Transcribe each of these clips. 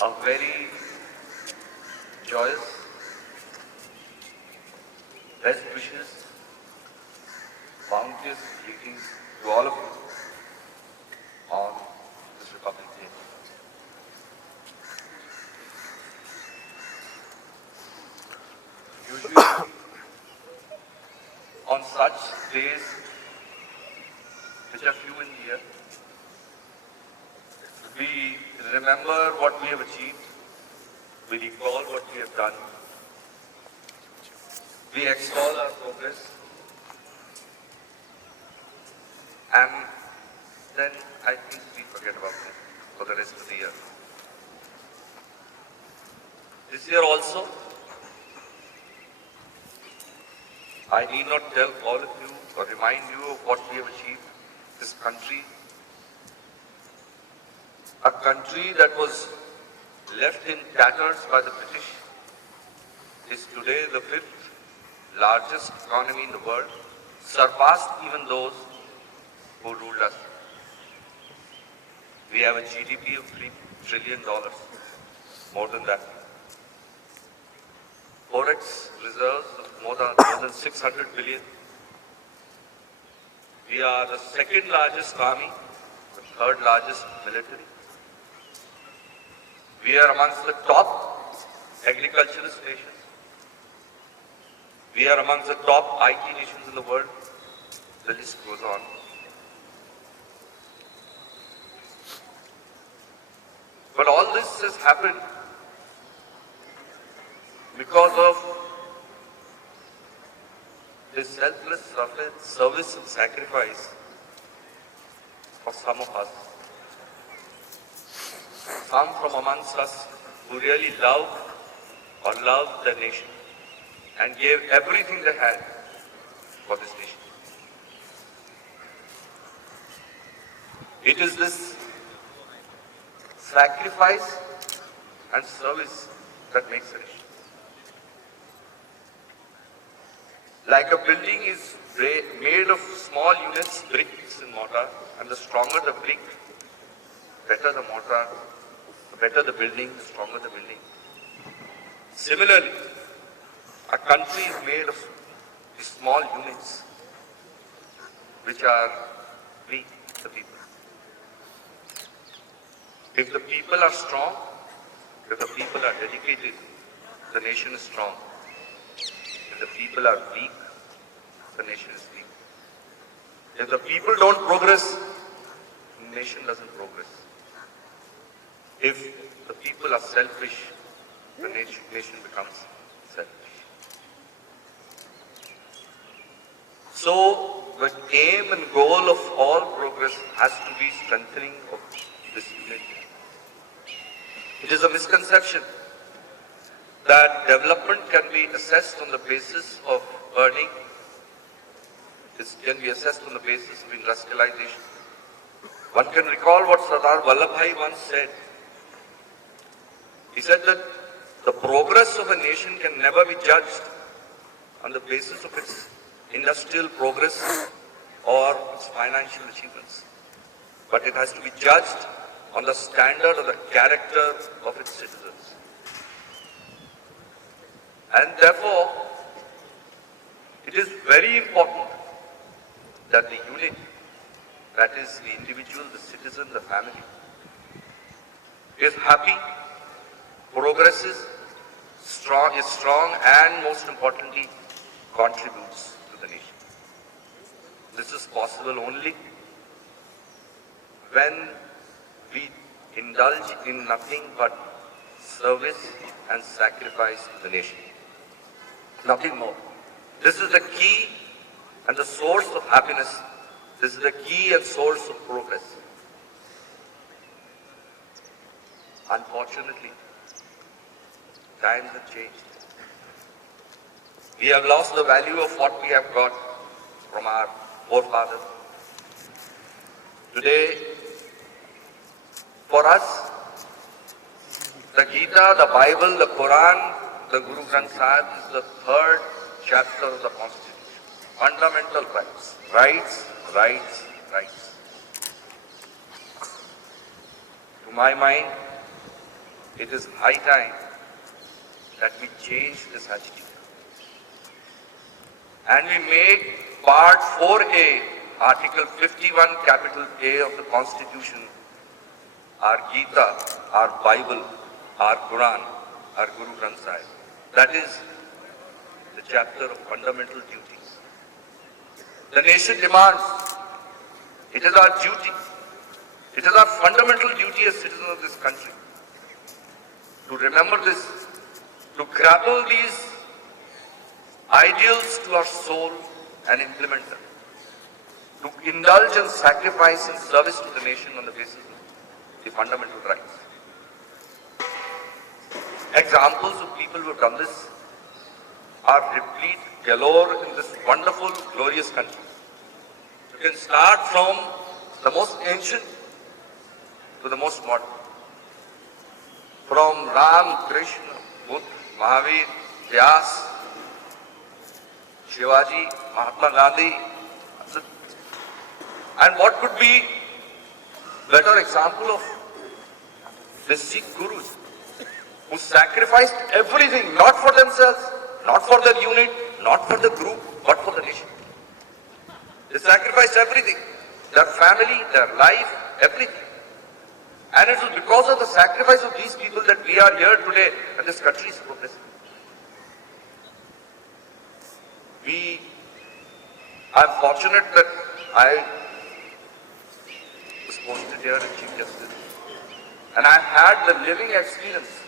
a very joyous best wishes, bounteous greetings to all of you on this Republic Day. Usually, on such days, which are few in the year, we remember what we have achieved, we recall what we have done, we extol our progress, and then I think we forget about it for the rest of the year. This year also, I need not tell all of you or remind you of what we have achieved. This country, a country that was left in tatters by the British, is today the 5th largest economy in the world, surpassed even those who ruled us. We have a GDP of $3 trillion, more than that. Forex reserves of more than 600 billion. We are the second largest army, the third largest military. We are amongst the top agriculturalist nations. We are amongst the top IT nations in the world. The list goes on. But all this has happened because of the selfless service and sacrifice of some of us. Some from amongst us who really loved their nation and gave everything they had for this nation. It is this sacrifice and service that makes a nation. Like a building is made of small units, bricks and mortar, and the stronger the brick, better the mortar, the better the building, the stronger the building. Similarly, a country is made of small units, which are we, the people. If the people are strong, if the people are dedicated, the nation is strong. If the people are weak, the nation is weak. If the people don't progress, the nation doesn't progress. If the people are selfish, the nation becomes selfish. So, the aim and goal of all progress has to be strengthening of this unity. It is a misconception that development can be assessed on the basis of earning. This can be assessed on the basis of industrialization. One can recall what Sardar Vallabhbhai once said. He said that the progress of a nation can never be judged on the basis of its industrial progress or its financial achievements, but it has to be judged on the standard of the character of its citizens. And therefore, it is very important that the unit, that is the individual, the citizen, the family, is happy, progresses, is strong, and most importantly, contributes to the nation. This is possible only when we indulge in nothing but service and sacrifice to the nation. Nothing more. This is the key and the source of happiness. This is the key and source of progress. Unfortunately, times have changed. We have lost the value of what we have got from our forefathers. Today, for us, the Gita, the Bible, the Quran, the Guru Granth Sahib is the third chapter of the Constitution. Fundamental rights. Rights, rights, rights. To my mind, It is high time that we change this attitude. And we make Part 4A, Article 51, Capital A of the Constitution, our Gita, our Bible, our Quran, our Guru Granth Sahib. That is the chapter of fundamental duties. The nation demands, it is our duty, it is our fundamental duty as citizens of this country to remember this, to grapple these ideals to our soul and implement them, to indulge and sacrifice in service to the nation on the basis of the fundamental rights. Examples of people who have done this are replete galore in this wonderful, glorious country. You can start from the most ancient to the most modern. From Ram, Krishna, Buddha, Mahavir, Vyas, Shivaji, Mahatma Gandhi. And what could be better example of the Sikh Gurus who sacrificed everything, not for themselves, not for their unit, not for the group, but for the nation. They sacrificed everything, their family, their life, everything. And it was because of the sacrifice of these people that we are here today and this country is progressing. I'm fortunate that I was posted here as Chief Justice. And I had the living experience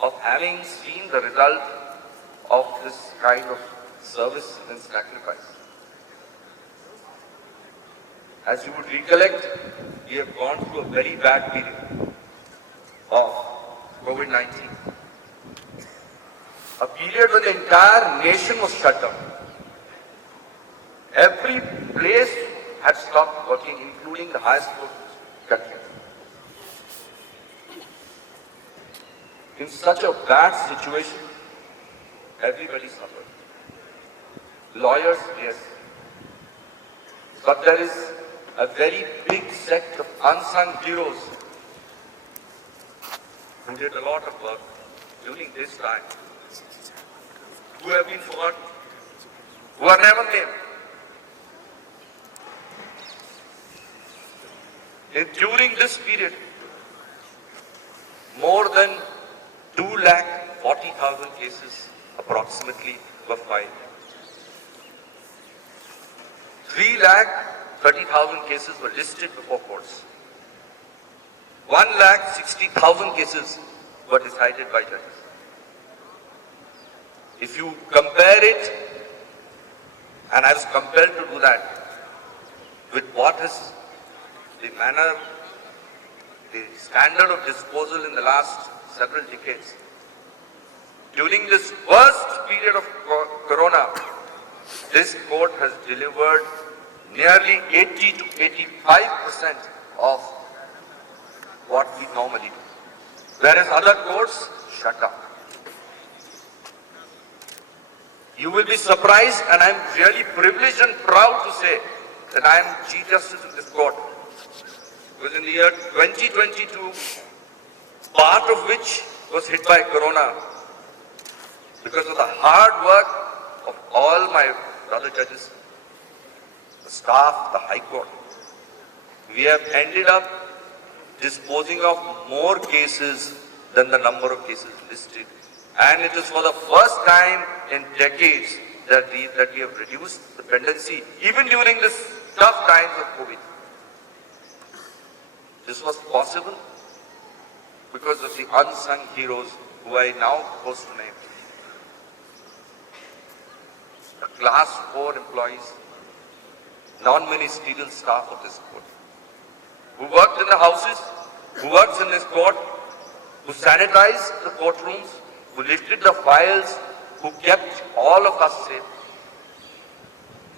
of having seen the result of this kind of service and sacrifice. As you would recollect, we have gone through a very bad period of COVID-19. A period when the entire nation was shut down. Every place had stopped working, including the highest court country. In such a bad situation, everybody suffered. Lawyers, yes. But there is a very big sect of unsung heroes who did a lot of work during this time, who have been forgotten, who are never named. During this period, more than 240,000 cases approximately were filed. 330,000 cases were listed before courts. 160,000 cases were decided by judges. If you compare it, and I was compelled to do that, with what is the manner, the standard of disposal in the last several decades. During this worst period of Corona, this court has delivered nearly 80 to 85% of what we normally do, whereas other courts shut down. You will be surprised, and I am really privileged and proud to say that I am Chief Justice of this court. Because in the year 2022, part of which was hit by Corona, because of the hard work of all my brother judges, the staff, the High Court, we have ended up disposing of more cases than the number of cases listed. And it is for the first time in decades that we have reduced the pendency, even during this tough times of COVID. This was possible because of the unsung heroes who I now propose to name. The class 4 employees, non-ministerial staff of this court, who worked in the houses, who worked in this court, who sanitized the courtrooms, who lifted the files, who kept all of us safe.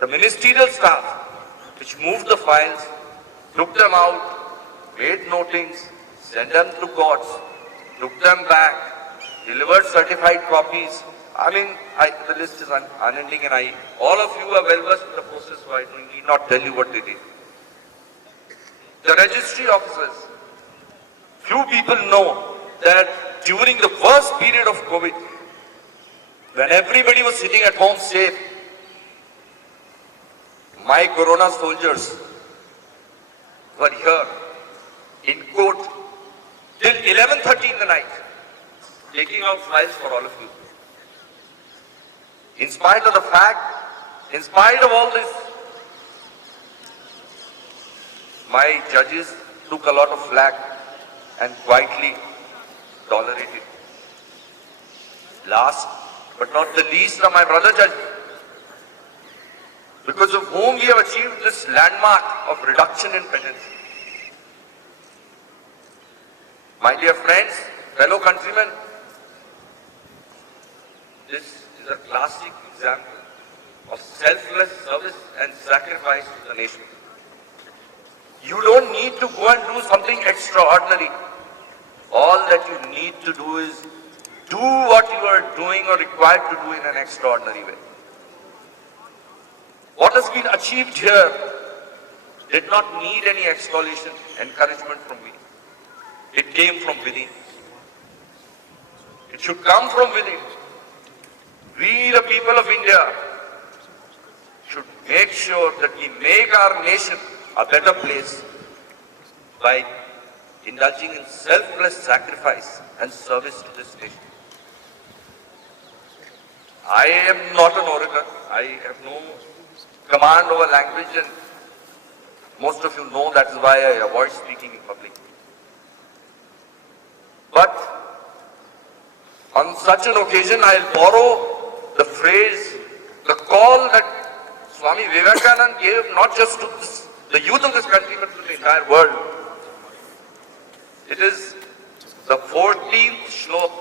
The ministerial staff, which moved the files, took them out, made notings, sent them to courts, took them back, delivered certified copies. I mean, the list is unending, and all of you are well versed in the process, so I need not tell you what they did. The registry officers, few people know that during the worst period of COVID, when everybody was sitting at home safe, my Corona soldiers were here in court till 11:30 in the night, taking out files for all of you. In spite of the fact, in spite of all this, my judges took a lot of flack and quietly tolerated. Last but not the least are my brother judges, because of whom we have achieved this landmark of reduction in penance. My dear friends, fellow countrymen, this is a classic example of selfless service and sacrifice to the nation. You don't need to go and do something extraordinary. All that you need to do is do what you are doing or required to do in an extraordinary way. What has been achieved here did not need any extolation, encouragement from me. It came from within. It should come from within. We, the people of India, should make sure that we make our nation a better place by indulging in selfless sacrifice and service to this nation. I am not an orator. I have no command over language, and most of you know that is why I avoid speaking in public. But on such an occasion, I'll borrow the phrase, the call that Swami Vivekananda gave not just to the youth of this country, but to the entire world. It is the 14th shlok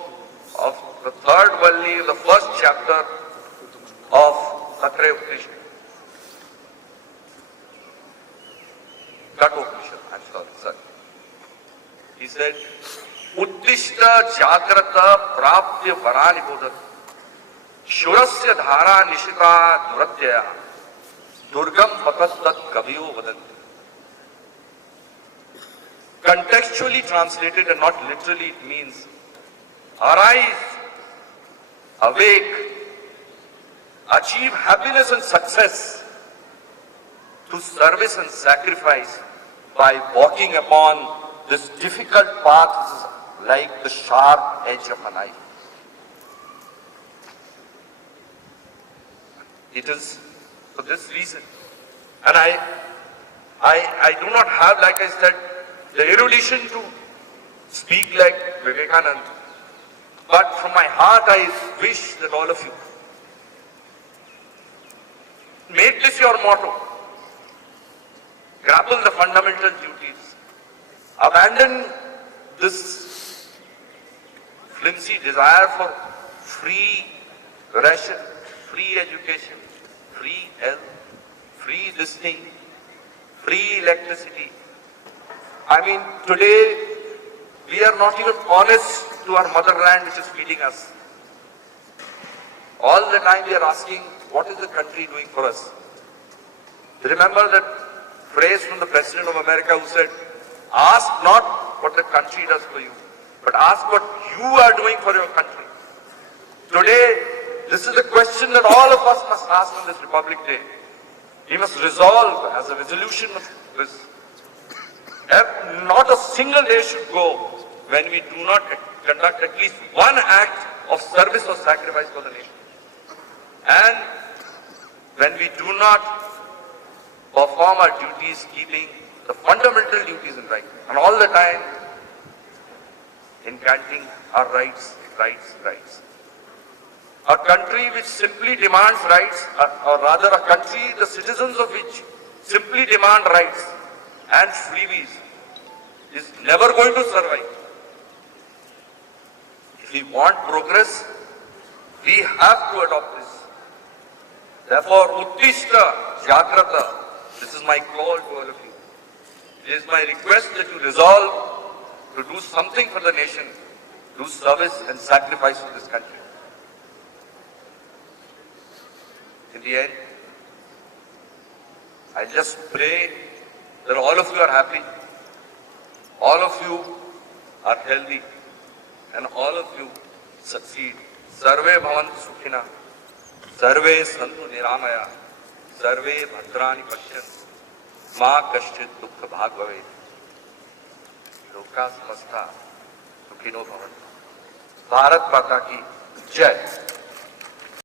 of the third valli, the first chapter of Satre Upanishad. Upanishad, I'm sorry. He said, Uttishta Jagrata Praptya Varani Bodhat Shurasya Dhara Nishita Duratyaya Durgam Patastat Kaviyo Vadanti. Contextually translated and not literally, it means arise, awake, achieve happiness and success through service and sacrifice by walking upon this difficult path like the sharp edge of a knife. It is for this reason. And I do not have, like I said, the erudition to speak like Vivekananda. But from my heart, I wish that all of you make this your motto. Grapple the fundamental duties. Abandon this flimsy desire for free ration, free education, free health, free this thing, free electricity. I mean, today we are not even honest to our motherland which is feeding us. All the time we are asking, what is the country doing for us? Remember that phrase from the President of America who said, ask not what the country does for you, but ask what you are doing for your country. Today, this is the question that all of us must ask on this Republic Day. We must resolve as a resolution of this. Not a single day should go when we do not conduct at least one act of service or sacrifice for the nation. And when we do not perform our duties, keeping the fundamental duties in right, and all the time incanting our rights, rights, rights. A country which simply demands rights, or rather a country, the citizens of which simply demand rights and freebies, is never going to survive. If we want progress, we have to adopt this. Therefore, Uttishta Jagrata, this is my call to all of you. It is my request that you resolve to do something for the nation, do service and sacrifice for this country. In the end, I just pray that all of you are happy, all of you are healthy, and all of you succeed. Sarve bhavantu sukhina, sarve santu niramaya, sarve bhadrani pashyantu, ma kaschit dukkha bhag bhavet. Loka samasta sukhino bhavantu. Bharat Mata ki jai.